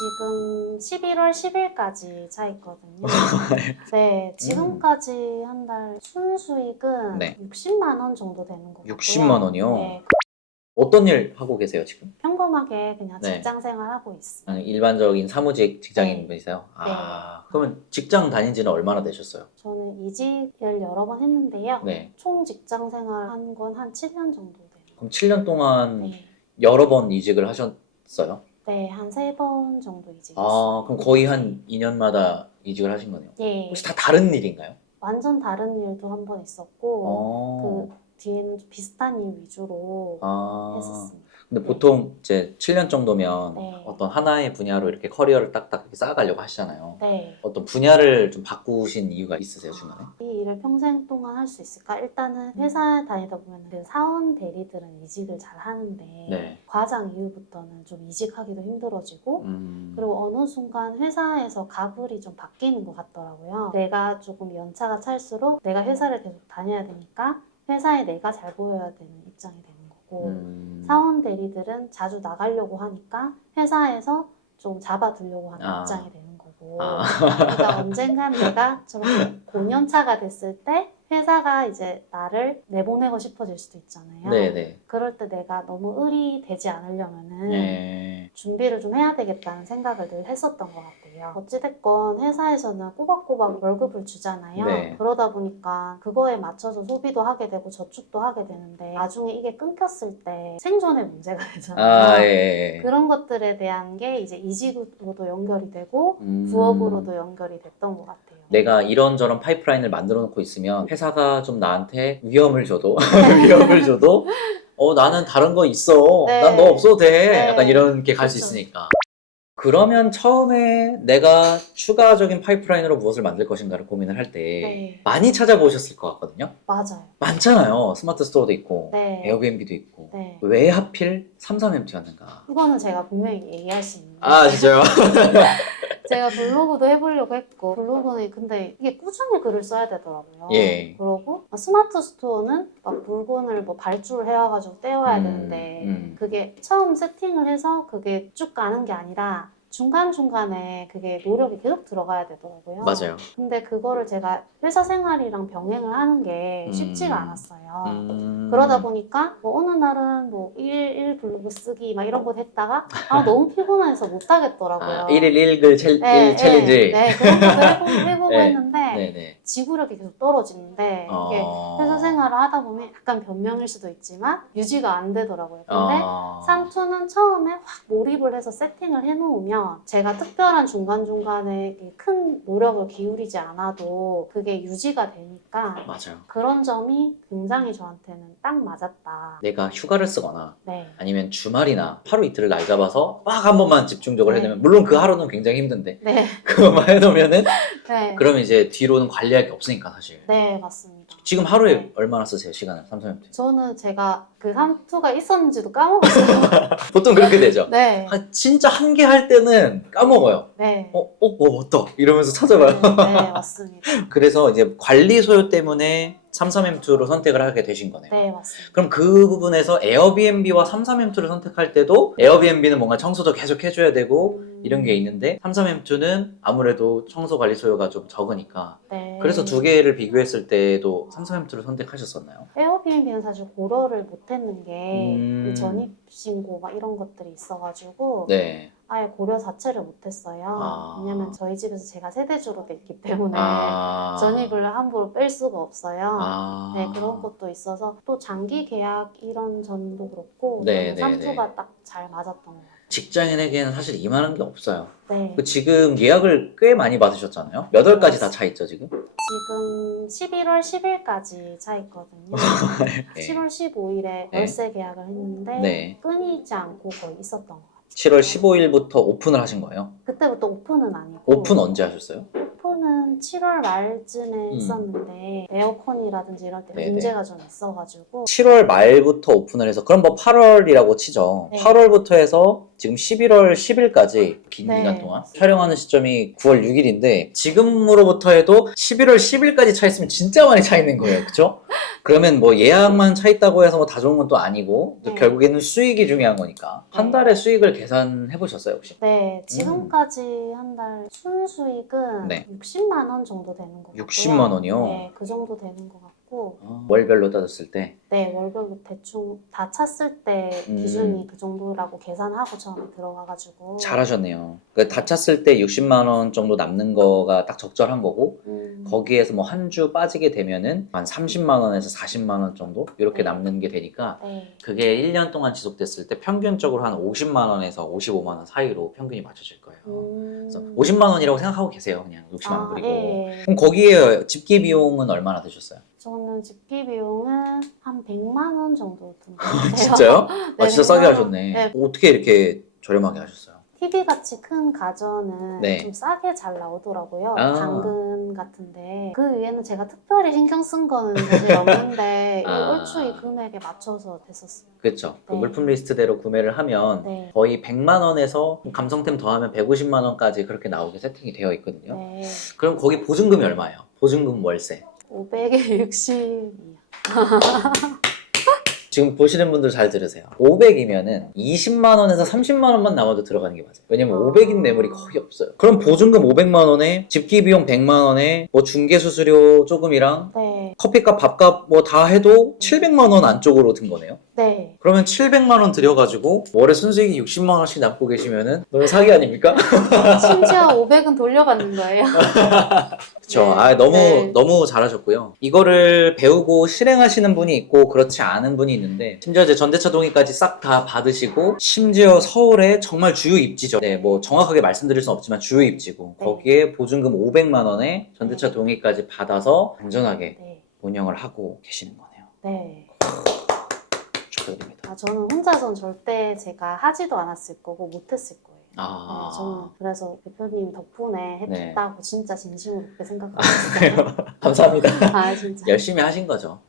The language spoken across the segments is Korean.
지금 11월 10일까지 차 있거든요. 네, 지금까지 한 달 순수익은 네. 60만 원 정도 되는 것 같고요. 60만 원이요? 네, 어떤 일 하고 계세요, 지금? 평범하게 그냥 네. 직장 생활 하고 있습니다. 일반적인 사무직 직장인 네. 분이세요? 그러면 직장 다닌 지는 얼마나 되셨어요? 저는 이직을 여러 번 했는데요. 네. 총 직장 생활 한 건 한 7년 정도 돼요. 그럼 7년 동안 네. 여러 번 이직을 하셨어요? 네, 한 3번 정도 이직했어요. 그럼 거의 한 2년마다 이직을 하신 거네요. 예. 혹시 다 다른 일인가요? 완전 다른 일도 한 번 있었고 그 뒤에는 좀 비슷한 일 위주로 했었습니다. 근데 네. 보통 이제 7년 정도면 네. 어떤 하나의 분야로 이렇게 커리어를 딱딱 이렇게 쌓아가려고 하시잖아요. 네. 어떤 분야를 좀 바꾸신 이유가 있으세요, 중간에? 이 일을 평생 동안 할 수 있을까? 일단은 회사에 다니다 보면 그 사원 대리들은 이직을 잘 하는데 네. 과장 이후부터는 좀 이직하기도 힘들어지고 그리고 어느 순간 회사에서 가불이 좀 바뀌는 것 같더라고요. 내가 조금 연차가 찰수록 내가 회사를 계속 다녀야 되니까 회사에 내가 잘 보여야 되는 입장이 되는 거고 사원 대리들은 자주 나가려고 하니까 회사에서 좀 잡아두려고 하는 입장이 되는 거고 그러니까 언젠간 내가 저렇게 고년차가 됐을 때 회사가 이제 나를 내보내고 싶어질 수도 있잖아요. 네네. 그럴 때 내가 너무 을이 되지 않으려면은 네. 준비를 좀 해야 되겠다는 생각을 늘 했었던 것 같아요. 어찌됐건 회사에서는 꼬박꼬박 월급을 주잖아요. 네. 그러다 보니까 그거에 맞춰서 소비도 하게 되고 저축도 하게 되는데 나중에 이게 끊겼을 때 생존의 문제가 되잖아요. 예. 그런 것들에 대한 게 이제 이직으로도 연결이 되고 부업으로도 연결이 됐던 것 같아요. 내가 이런저런 파이프라인을 만들어 놓고 있으면 회사가 좀 나한테 위험을 줘도 위험을 줘도 나는 다른 거 있어. 네. 난 너 없어도 돼. 네. 약간 이렇게 갈 수 그렇죠. 있으니까. 그러면 처음에 내가 추가적인 파이프라인으로 무엇을 만들 것인가를 고민을 할 때 네. 많이 찾아보셨을 것 같거든요. 맞아요. 많잖아요. 스마트 스토어도 있고 네. 에어비앤비도 있고. 네. 왜 하필 33MT였는가? 이거는 제가 분명히 얘기할 수 있는데 진짜요? 제가 블로그도 해보려고 했고 블로그는 근데 이게 꾸준히 글을 써야 되더라고요. 예. 그러고 스마트 스토어는 막 물건을 뭐 발주를 해와가지고 떼와야 되는데 그게 처음 세팅을 해서 그게 쭉 가는 게 아니라 중간중간에 그게 노력이 계속 들어가야 되더라고요. 맞아요. 근데 그거를 제가 회사 생활이랑 병행을 하는 게 쉽지가 않았어요. 음. 그러다 보니까 뭐 어느 날은 뭐 1일 블로그 쓰기 막 이런 거 했다가 너무 피곤해서 못 하겠더라고요. 1일 1글 챌린지. 네, 그런 것도 해보고 네. 했는데 네네. 지구력이 계속 떨어지는데 이게 회사 생활을 하다 보면 약간 변명일 수도 있지만 유지가 안 되더라고요. 근데 삼투는 처음에 확 몰입을 해서 세팅을 해놓으면 제가 특별한 중간중간에 큰 노력을 기울이지 않아도 그게 유지가 되니까 맞아요. 그런 점이 굉장히 저한테는 딱 맞았다. 내가 휴가를 쓰거나 네. 아니면 주말이나 하루 이틀을 날 잡아서 막 한 번만 집중적으로 네. 해놓으면 물론 그 하루는 굉장히 힘든데 네. 그것만 해놓으면은 네. 그러면 이제 뒤로는 관리할 게 없으니까 사실. 네, 맞습니다. 지금 하루에 네. 얼마나 쓰세요, 시간을? 삼성MT? 저는 제가 그 삼투가 있었는지도 까먹었어요. 보통 그렇게 되죠. 네. 진짜 한 개 할 때는 까먹어요. 네. 맞다. 이러면서 찾아봐요. 네, 맞습니다. 그래서 이제 관리 소요 때문에 33M2로 선택을 하게 되신 거네요. 네, 맞습니다. 그럼 그 부분에서 에어비앤비와 33M2를 선택할 때도 에어비앤비는 뭔가 청소도 계속 해줘야 되고 이런 게 있는데 33M2는 아무래도 청소 관리 소요가 좀 적으니까 네. 그래서 두 개를 비교했을 때도 33M2를 선택하셨었나요? 에어비앤비는 사실 고려를 못했는 게 음. 전입신고 막 이런 것들이 있어가지고 네. 아예 고려 자체를 못했어요. 왜냐면 저희 집에서 제가 세대주로 됐기 때문에 전입을 함부로 뺄 수가 없어요. 네, 그런 것도 있어서 또 장기 계약 이런 점도 그렇고 네, 저는 네, 삼투가 딱 잘 맞았던 것 같아요. 직장인에게는 사실 이만한 게 없어요. 네. 지금 예약을 꽤 많이 받으셨잖아요. 몇 월까지 다 차 있죠, 지금? 지금 11월 10일까지 차 있거든요. 네. 7월 15일에 월세 계약을 했는데 네. 끊이지 않고 거의 있었던 것 같아요. 7월 15일부터 오픈을 하신 거예요? 그때부터 오픈은 아니고 오픈 언제 하셨어요? 오픈은 7월 말쯤에 했었는데 에어컨이라든지 이럴 때 네네. 문제가 좀 있어가지고 7월 말부터 오픈을 해서 그럼 뭐 8월이라고 치죠. 네. 8월부터 해서 지금 11월 10일까지 긴 네. 기간 동안 촬영하는 시점이 9월 6일인데 지금으로부터 해도 11월 10일까지 차 있으면 진짜 많이 차 있는 거예요. 그쵸? 그러면 뭐 예약만 차 있다고 해서 뭐 다 좋은 건 또 아니고 또 네. 결국에는 수익이 중요한 거니까 한 네. 달에 수익을 계산해 보셨어요 혹시? 네, 지금까지 입사까지 한 달 순수익은 네. 60만 원 정도 되는 것 같고요. 60만 원이요? 네, 그 정도 되는 것 같고 월별로 따졌을 때? 네, 월별로 대충 다 찼을 때 기준이 그 정도라고 계산하고 처음에 들어가가지고 잘하셨네요. 그러니까 다 찼을 때 60만 원 정도 남는 거가 딱 적절한 거고 거기에서 뭐 한 주 빠지게 되면은 한 30만 원에서 40만 원 정도 이렇게 네. 남는 게 되니까 네. 그게 1년 동안 지속됐을 때 평균적으로 한 50만 원에서 55만 원 사이로 평균이 맞춰질 거예요. 그래서 50만 원이라고 생각하고 계세요. 그냥 60만 원 뿌리고. 예. 그럼 거기에 집기 비용은 얼마나 드셨어요? 저는 집기 비용은 한 100만 원 정도 든 것 같아요. 진짜요? 네, 아 진짜 싸게 100만 원. 하셨네. 네. 어떻게 이렇게 저렴하게 하셨어요? TV 같이 큰 가전은 네. 좀 싸게 잘 나오더라고요. 아. 당근 같은데 그 위에는 제가 특별히 신경 쓴 거는 사실 없는데 아. 얼추 이 금액에 맞춰서 됐었어요. 그렇죠. 그 네. 물품 리스트대로 구매를 하면 네. 거의 100만 원에서 감성템 더하면 150만 원까지 그렇게 나오게 세팅이 되어 있거든요. 네. 그럼 거기 보증금이 얼마예요? 보증금 월세. 500에 60이요. 지금 보시는 분들 잘 들으세요. 500이면은 20만 원에서 30만 원만 남아도 들어가는 게 맞아요. 왜냐면 500인 매물이 거의 없어요. 그럼 보증금 500만 원에 집기 비용 100만 원에 뭐 중개 수수료 조금이랑 네. 커피값, 밥값 뭐 다 해도 700만 원 안쪽으로 든 거네요. 네. 그러면 700만 원 들여가지고 월에 순수익이 60만 원씩 남고 계시면은 너무 사기 아닙니까? 심지어 500은 돌려받는 거예요. 그쵸. 네. 아, 네. 너무 잘하셨고요. 이거를 배우고 실행하시는 분이 있고 그렇지 않은 분이 있는데 심지어 이제 전대차 동의까지 싹 다 받으시고 심지어 서울에 정말 주요 입지죠. 네, 뭐 정확하게 말씀드릴 수는 없지만 주요 입지고 네. 거기에 보증금 500만 원에 전대차 동의까지 받아서 안전하게 네. 운영을 하고 계시는 거네요. 네. 축하드립니다. 아, 저는 혼자선 절대 제가 하지도 않았을 거고 못했을 거예요. 아, 네, 저는 그래서 대표님 덕분에 했다고 진짜 진심으로 그렇게 생각하고 그래요? 있어요. 감사합니다. 아, 진짜. 열심히 하신 거죠.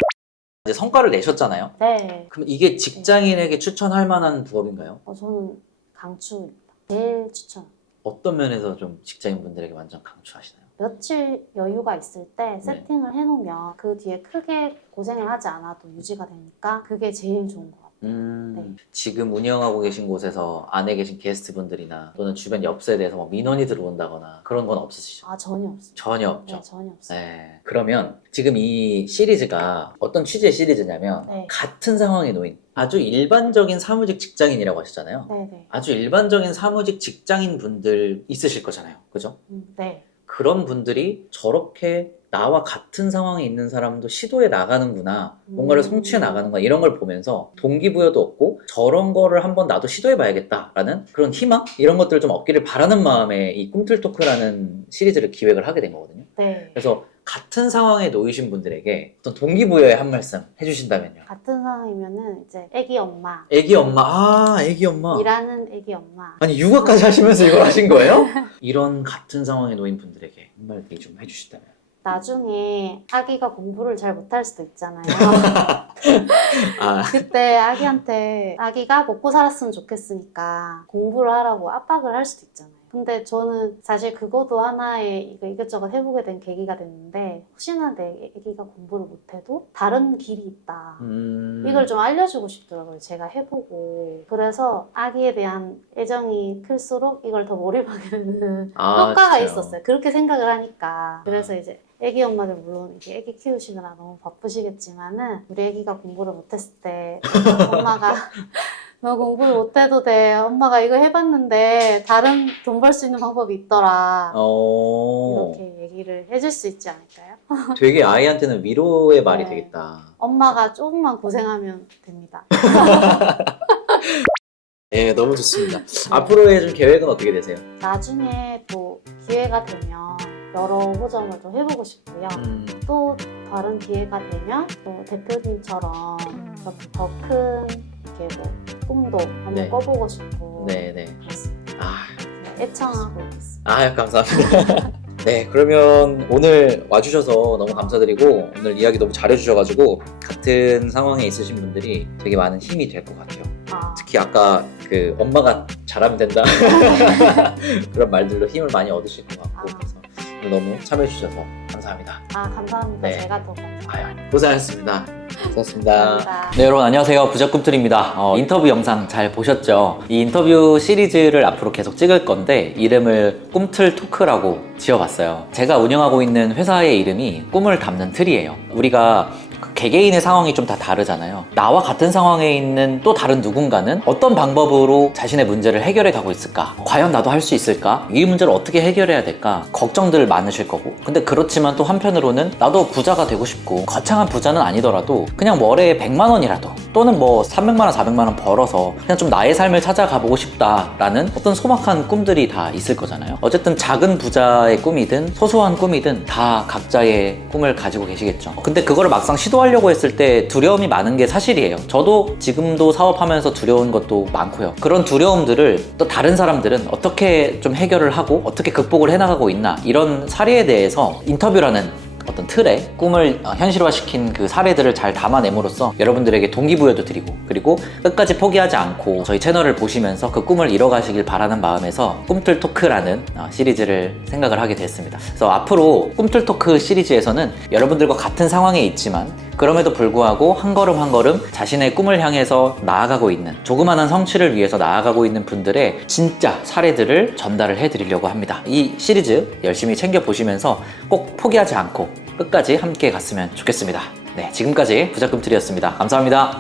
이제 성과를 내셨잖아요. 네. 그럼 이게 직장인에게 추천할 만한 부업인가요? 저는 강추입니다. 제일 추천. 어떤 면에서 좀 직장인분들에게 완전 강추하시나요? 며칠 여유가 있을 때 네. 세팅을 해놓으면 그 뒤에 크게 고생을 하지 않아도 유지가 되니까 그게 제일 좋은 것 같아요. 네. 지금 운영하고 계신 곳에서 안에 계신 게스트분들이나 또는 주변 엽세대에서 뭐 민원이 들어온다거나 그런 건 없으시죠? 아, 전혀 없습니다. 전혀 없죠. 네, 전혀 없어요. 네. 그러면 지금 이 시리즈가 어떤 취지의 시리즈냐면 네. 같은 상황에 놓인 아주 일반적인 사무직 직장인이라고 하셨잖아요. 네네. 아주 일반적인 사무직 직장인 분들 있으실 거잖아요. 그죠? 네. 그런 분들이 저렇게 나와 같은 상황에 있는 사람도 시도해 나가는구나, 뭔가를 성취해 나가는구나 이런 걸 보면서 동기부여도 얻고 저런 거를 한번 나도 시도해 봐야겠다라는 그런 희망? 이런 것들을 좀 얻기를 바라는 마음에 이 꿈틀토크라는 시리즈를 기획을 하게 된 거거든요. 네. 그래서 같은 상황에 놓이신 분들에게 어떤 동기부여의 한 말씀 해주신다면요. 같은 상황이면은 이제 애기 엄마, 애기 엄마, 애기 엄마. 일하는 애기 엄마. 아니 육아까지 하시면서 이걸 하신 거예요? 이런 같은 상황에 놓인 분들에게 한마디 좀 해주신다면. 나중에 아기가 공부를 잘 못할 수도 있잖아요. 아, 그때 아기한테 아기가 먹고 살았으면 좋겠으니까 공부를 하라고 압박을 할 수도 있잖아요. 근데 저는 사실 그것도 하나의 이것저것 해보게 된 계기가 됐는데 혹시나 내 아기가 공부를 못해도 다른 길이 있다. 이걸 좀 알려주고 싶더라고요. 제가 해보고. 그래서 아기에 대한 애정이 클수록 이걸 더 몰입하게 되는 효과가 진짜요? 있었어요. 그렇게 생각을 하니까. 그래서 이제 애기 엄마들 물론 이렇게 애기 키우시느라 너무 바쁘시겠지만은 우리 애기가 공부를 못했을 때 엄마가 너 공부를 못해도 돼. 엄마가 이거 해봤는데 다른 돈 벌 수 있는 방법이 있더라. 이렇게 얘기를 해줄 수 있지 않을까요? 되게 아이한테는 위로의 말이 네. 되겠다. 엄마가 조금만 고생하면 됩니다. 네, 너무 좋습니다. 앞으로의 좀 계획은 어떻게 되세요? 나중에 또 기회가 되면 여러 호점을 또 해보고 싶고요. 또 다른 기회가 되면 또 대표님처럼 이렇게 더 큰 이렇게 뭐 꿈도 한번 네. 꿔보고 싶고 네네. 그렇습니다. 아, 애청하고 있습니다. 감사합니다. 네, 그러면 오늘 와주셔서 너무 감사드리고 오늘 이야기 너무 잘해주셔가지고 같은 상황에 있으신 분들이 되게 많은 힘이 될 것 같아요. 특히 아까 그 엄마가 잘하면 된다 그런 말들로 힘을 많이 얻으실 것 같고 그래서 오늘 너무 참여해주셔서 감사합니다. 감사합니다. 감사합니다. 네. 제가 더 감사합니다. 아유, 고생하셨습니다. 고생하셨습니다. 감사합니다. 네, 여러분 안녕하세요. 부자꿈틀입니다. 인터뷰 영상 잘 보셨죠? 이 인터뷰 시리즈를 앞으로 계속 찍을 건데 이름을 꿈틀 토크라고 지어봤어요. 제가 운영하고 있는 회사의 이름이 꿈을 담는 틀이에요. 우리가 개개인의 상황이 좀 다 다르잖아요. 나와 같은 상황에 있는 또 다른 누군가는 어떤 방법으로 자신의 문제를 해결해 가고 있을까? 과연 나도 할 수 있을까? 이 문제를 어떻게 해결해야 될까? 걱정들 많으실 거고. 근데 그렇지만 또 한편으로는 나도 부자가 되고 싶고 거창한 부자는 아니더라도 그냥 월에 100만 원이라도 또는 뭐 300만 원, 400만 원 벌어서 그냥 좀 나의 삶을 찾아가 보고 싶다라는 어떤 소박한 꿈들이 다 있을 거잖아요. 어쨌든 작은 부자의 꿈이든 소소한 꿈이든 다 각자의 꿈을 가지고 계시겠죠. 근데 그거를 막상 시도하려고 했을 때 두려움이 많은 게 사실이에요. 저도 지금도 사업하면서 두려운 것도 많고요. 그런 두려움들을 또 다른 사람들은 어떻게 좀 해결을 하고 어떻게 극복을 해나가고 있나 이런 사례에 대해서 인터뷰라는 어떤 틀에 꿈을 현실화시킨 그 사례들을 잘 담아냄으로써 여러분들에게 동기부여도 드리고 그리고 끝까지 포기하지 않고 저희 채널을 보시면서 그 꿈을 이뤄가시길 바라는 마음에서 꿈틀 토크라는 시리즈를 생각을 하게 됐습니다. 그래서 앞으로 꿈틀 토크 시리즈에서는 여러분들과 같은 상황에 있지만 그럼에도 불구하고 한 걸음 한 걸음 자신의 꿈을 향해서 나아가고 있는 조그마한 성취를 위해서 나아가고 있는 분들의 진짜 사례들을 전달을 해드리려고 합니다. 이 시리즈 열심히 챙겨보시면서 꼭 포기하지 않고 끝까지 함께 갔으면 좋겠습니다. 네, 지금까지 부자꿈틀이었습니다. 감사합니다.